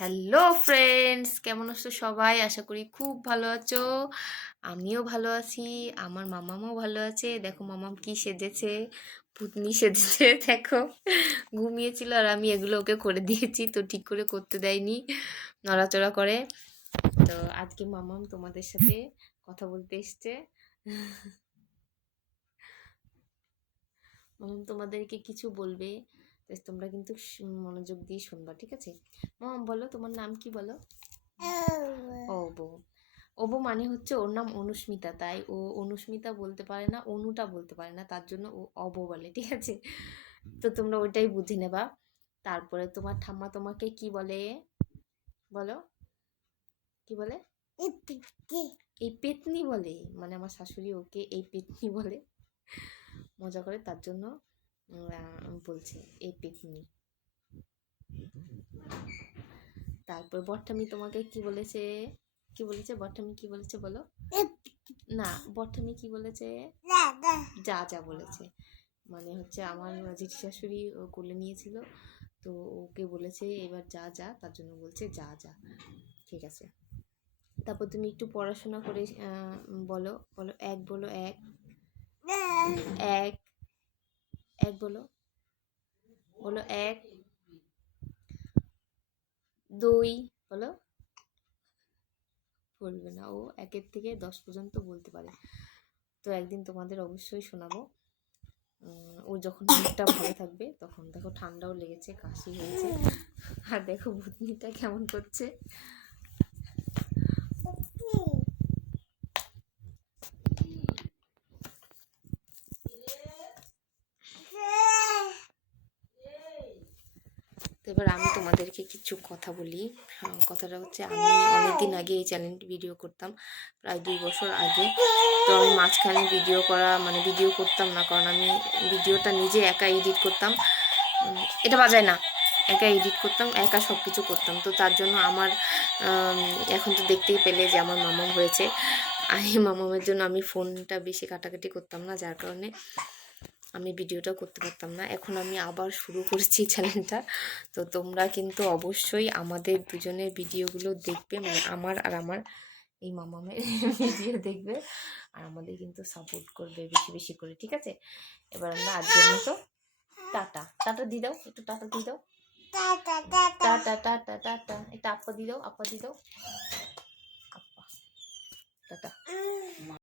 Hello friends, কেমন আছো সবাই? আশা করি খুব ভালো আছো। আমিও ভালো আছি, আমার মামামও ভালো আছে। দেখো মামাম কি সেজেছে ভূতনি সেজেছে, দেখো। ঘুমিয়েছিল আর আমি এগুলো ওকে করে দিয়েছি, তো ঠিক করে করতে দেয়নি, নড়াচড়া করে। তো আজকে মামাম তোমাদের সাথে কথা বলতে এসছে। মামাম তোমাদেরকে কিছু বলবে? তো তোমরা কিন্তু মনোযোগ দিয়ে শুনবা ঠিক আছে? মামাম বলো তোমার নাম কি বলো? ওবো ওবো মানে হচ্ছে ওর নাম অনুস্মিতা তাই ও অনুস্মিতা বলতে পারে না অনুটা বলতে পারে না তার জন্য ও অব বলে ঠিক আছে? তো তোমরা ওইটাই বুঝে নেবা। তারপরে তোমার ঠাম্মা তোমাকে কি বলে? বলো। কি বলে? এই পেতনি বলে মানে আমার শাশুড়ি ওকে এই পেতনি বলে। মজা করে তার জন্য বলছে, এই পেতনি তারপর বট্টামি তোমাকে কি বলেছে? কি বলেছে? বট্টামি কি বলেছে বলো? না, বট্টামি কি বলেছে? যা যা বলেছে। মানে হচ্ছে আমার জেঠি শাশুড়ি কোলে নিয়েছিল, তো ওকে বলেছে, এবার যা যা, তার জন্য বলছে, যা যা। ঠিক আছে। তারপর তুমি একটু পড়াশোনা করে বলো বলো, এক বলো, এক। এক এক বলো। বলো এক, দুই, বলো। বলবে না, ও একের থেকে দশ পর্যন্ত বলতে পারে। তো একদিন তোমাদের অবশ্যই শোনাবো। ও যখন মুখটা ভালো থাকবে, তখন দেখো ঠান্ডাও লেগেছে, কাশি হয়েছে। আর দেখো ভূতনিটা কেমন করছে তো এবার আমি তোমাদেরকে কিছু কথা বলি। কথাটা হচ্ছে আমি অনেকদিন আগে এই চ্যানেল ভিডিও করতাম, প্রায় দুই বছর আগে। তো আমি মাঝখানে ভিডিও করা মানে ভিডিও করতাম না, কারণ আমি ভিডিওটা নিজে একা এডিট করতাম। এটা বাজায় না, একা এডিট করতাম, একা সব কিছু করতাম। তো তার জন্য আমার এখন তো দেখতেই পেলে যে আমার মামাম হয়েছে। আমি মামামের জন্য আমি ফোনটা বেশি কাটাকাটি করতাম না, যার কারণে আমি ভিডিওটা করতে পারতাম না। এখন আমি আবার শুরু করেছি চ্যানেলটা তো তোমরা কিন্তু অবশ্যই আমাদের দুজনের ভিডিওগুলো দেখবে মানে আমার আর আমার এই মামামের ভিডিও দেখবে। আর আমাদের কিন্তু সাপোর্ট করবে বেশি বেশি করে ঠিক আছে? এবার আমরা আজকের মতো টাটা। টাটা দিয়ে দাও একটু টাটা দিয়ে দাও। Tata tata. টাটা একটা আপা দিয়ে দাও আপা দিয়ে দাও। আপা টাটা।